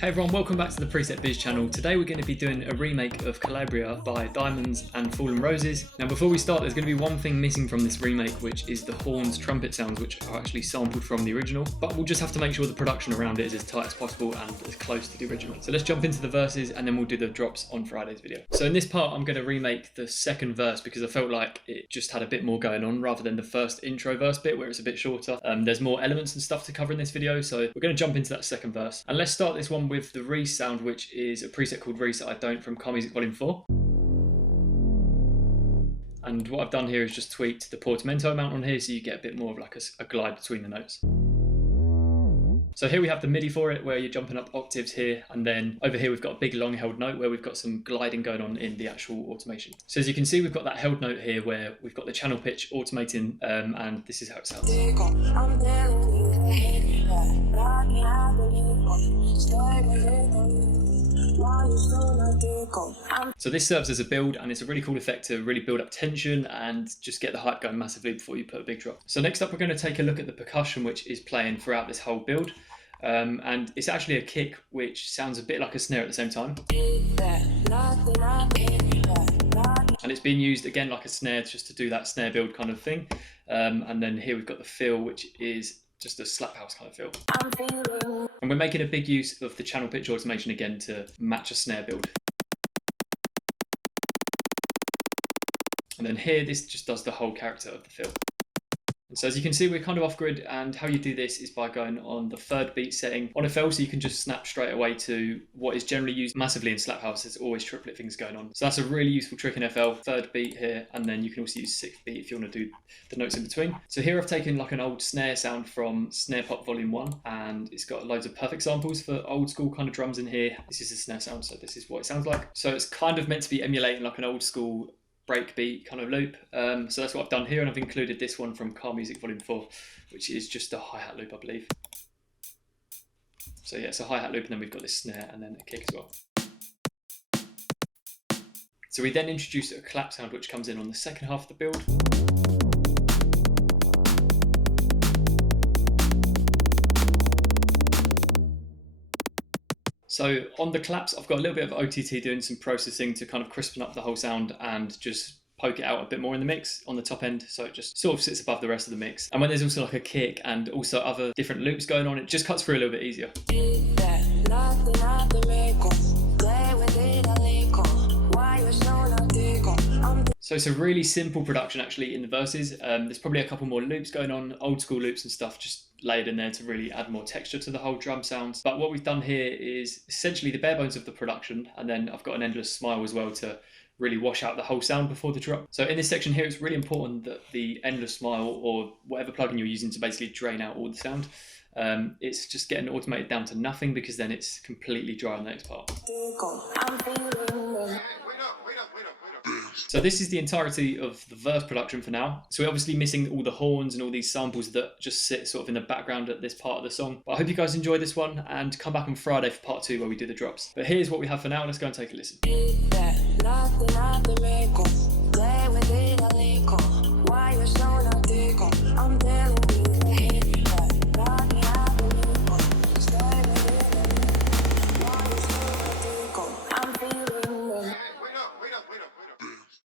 Hey everyone, welcome back to the Preset Biz channel. Today we're going to be doing a remake of Calabria by DMNDS Fallen Roses. Now before we start, there's going to be one thing missing from this remake, which is the horns, trumpet sounds, which are actually sampled from the original. But we'll just have to make sure the production around it is as tight as possible and as close to the original. So let's jump into the verses and then we'll do the drops on Friday's video. So in this part, I'm going to remake the second verse because I felt like it just had a bit more going on rather than the first intro verse bit where it's a bit shorter. There's more elements and stuff to cover in this video, so we're going to jump into that second verse. And let's start this one with the Reese sound, which is a preset called Reese I Don't from Car Music Volume 4. And what I've done here is just tweaked the portamento amount on here so you get a bit more of like a glide between the notes. So here we have the MIDI for it, where you're jumping up octaves here, and then over here we've got a big long held note where we've got some gliding going on in the actual automation. So as you can see, we've got that held note here where we've got the channel pitch automating, and this is how it sounds. So this serves as a build, and it's a really cool effect to really build up tension and just get the hype going massively before you put a big drop. So next up we're going to take a look at the percussion, which is playing throughout this whole build. And it's actually a kick which sounds a bit like a snare at the same time. And it's being used again like a snare just to do that snare build kind of thing. And then here we've got the fill, which is just a slap house kind of feel. And we're making a big use of the channel pitch automation again to match a snare build. And then here, this just does the whole character of the fill. And so as you can see, we're kind of off grid, and how you do this is by going on the third beat setting on a fill, so you can just snap straight away to what is generally used massively in slap house. There's always triplet things going on. So that's a really useful trick in FL, third beat here, and then you can also use sixth beat if you want to do the notes in between. So here I've taken like an old snare sound from Snare Pop Volume 1, and it's got loads of perfect samples for old school kind of drums in here. This is a snare sound, so this is what it sounds like. So it's kind of meant to be emulating like an old school breakbeat kind of loop, so that's what I've done here, and I've included this one from Car Music Volume 4, which is just a hi-hat loop, I believe. So yeah, it's a hi-hat loop, and then we've got this snare and then a kick as well. So we then introduce a clap sound which comes in on the second half of the build. So on the claps, I've got a little bit of OTT doing some processing to kind of crispen up the whole sound and just poke it out a bit more in the mix on the top end, so it just sort of sits above the rest of the mix. And when there's also like a kick and also other different loops going on, it just cuts through a little bit easier. So it's a really simple production actually in the verses. There's probably a couple more loops going on, old school loops and stuff just layered in there to really add more texture to the whole drum sounds. But what we've done here is essentially the bare bones of the production, and then I've got an endless smile as well to really wash out the whole sound before the drop. So in this section here, it's really important that the endless smile, or whatever plugin you're using to basically drain out all the sound, it's just getting automated down to nothing, because then it's completely dry on the next part. So this is the entirety of the verse production for now. So we're obviously missing all the horns and all these samples that just sit sort of in the background at this part of the song. But I hope you guys enjoy this one, and come back on Friday for part 2 where we do the drops. But here's what we have for now. Let's go and take a listen.